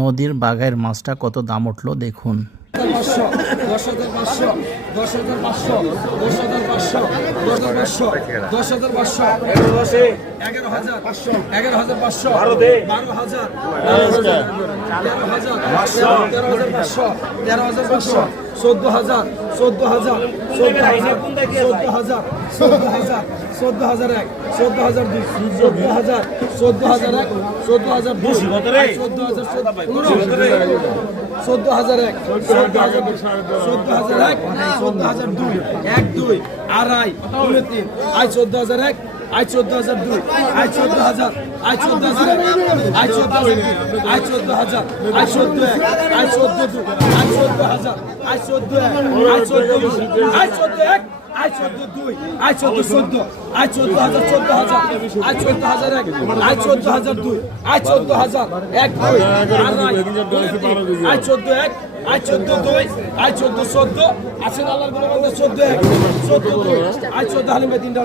নদীর বাঘের মাছটা কত দাম উঠলো দেখুন। 500 10,500 10,500 10,500 10,500 10,500 11,500 11,500 12,000 13,500 13,500 14,000 14,000 14,000 14,000 14,000 14,001 14,002 14,000 14,001 14,002 14,001 14,001 14,002 এক দুই আড়াই পৌনে তিন I 14,001 I 14,002 I 14,000 I 14,001 I 14,002 I 14,000 I 14,1 I 14,2 I 14,000 I 14,1 I 14,2 I 14,1 I 14,2 I 14,14 I 14,000 14,000 I 14,001 I 14,002 I 14,000 এক দুই আড়াই আই 14,1 আই 14,2 আই 14,14 আছেন আল্লাহর গুণে 14,1 14,2 আই 14 হালিমে তিনটা